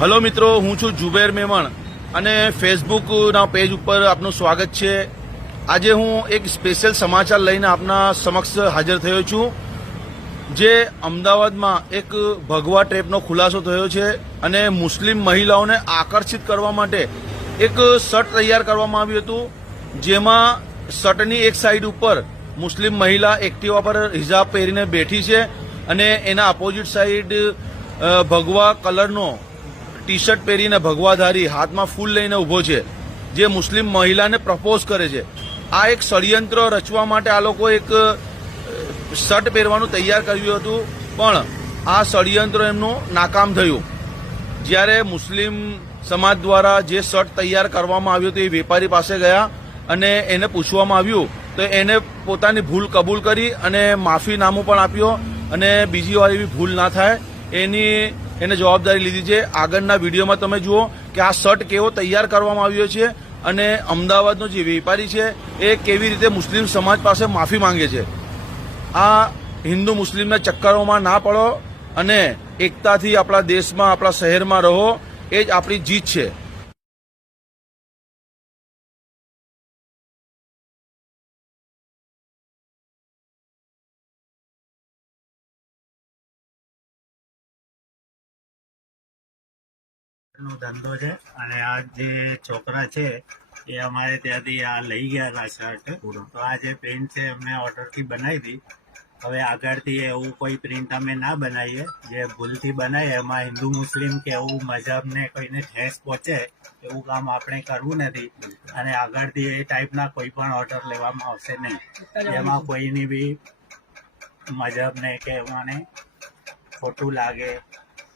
Hello મિત્રો, હું છું જુબેર મેમણ અને ફેસબુકના પેજ ઉપર આપનું સ્વાગત છે। આજે હું એક સ્પેશિયલ સમાચાર લઈને આપના સમક્ષ હાજર થયો છું। જે અમદાવાદમાં એક ભગવા ટ્રેપનો ખુલાસો થયો છે અને મુસ્લિમ મહિલાઓને આકર્ષિત કરવા માટે એક શર્ટ તૈયાર કરવામાં આવ્યું હતું, જેમાં શર્ટની એક સાઈડ ઉપર મુસ્લિમ મહિલા એક્ટિવા પર હિજાબ પહેરીને બેઠી છે અને એના અપોઝિટ સાઈડ ભગવા કલરનો ટી શર્ટ પહેરીને ભગવાધારી હાથમાં ફૂલ લઈને ઊભો છે, જે મુસ્લિમ મહિલાને પ્રપોઝ કરે છે। આ એક ષડયંત્ર રચવા માટે આ લોકો એક શર્ટ પહેરવાનું તૈયાર કર્યું હતું, પણ આ ષડયંત્ર એમનું નાકામ થયું। જ્યારે મુસ્લિમ સમાજ દ્વારા જે શર્ટ તૈયાર કરવામાં આવ્યું હતું એ વેપારી પાસે ગયા અને એને પૂછવામાં આવ્યું તો એને પોતાની ભૂલ કબૂલ કરી અને માફીનામું પણ આપ્યો અને બીજી વાર એવી ભૂલ ના થાય એને જવાબદારી લીધી છે। આગળના વિડીયોમાં તમે જુઓ કે આ શર્ટ કેવો તૈયાર કરવામાં આવ્યો છે અને અમદાવાદનો જે વેપારી છે એ કેવી રીતે મુસ્લિમ સમાજ પાસે માફી માંગે છે। આ હિન્દુ મુસ્લિમના ચક્કરોમાં ના પડો અને એકતાથી આપણા દેશમાં, આપણા શહેરમાં રહો, એ જ આપણી જીત છે। નો ધંધો છે અને આ જે છોકરા છે એ અમારે ત્યાંથી આ લઈ ગયા હતા શર્ટ, તો આ જે પ્રિન્ટ છે એમને ઓર્ડરથી બનાવી હતી। હવે આગળથી એવું કોઈ પ્રિન્ટ અમે ના બનાવીએ, જે ભૂલથી બનાવીએ એમાં હિન્દુ મુસ્લિમ કે એવું મઝહબને કોઈને ઠેસ પહોંચે એવું કામ આપણે કરવું નથી અને આગળથી એ ટાઈપના કોઈ પણ ઓર્ડર લેવામાં આવશે નહીં, જેમાં કોઈની બી મઝહબને કે એમાંને ખોટું લાગે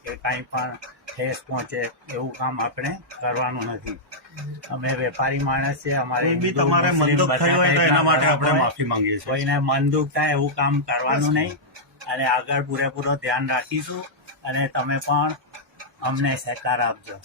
કે કાંઈ પણ ઠેસ પહોંચે એવું કામ આપણે કરવાનું નથી। અમે વેપારી માણસ છે, અમારે કોઈને મન દુઃખ થાય એવું કામ કરવાનું નહીં અને આગળ પૂરેપૂરો ધ્યાન રાખીશું અને તમે પણ અમને સહકાર આપજો।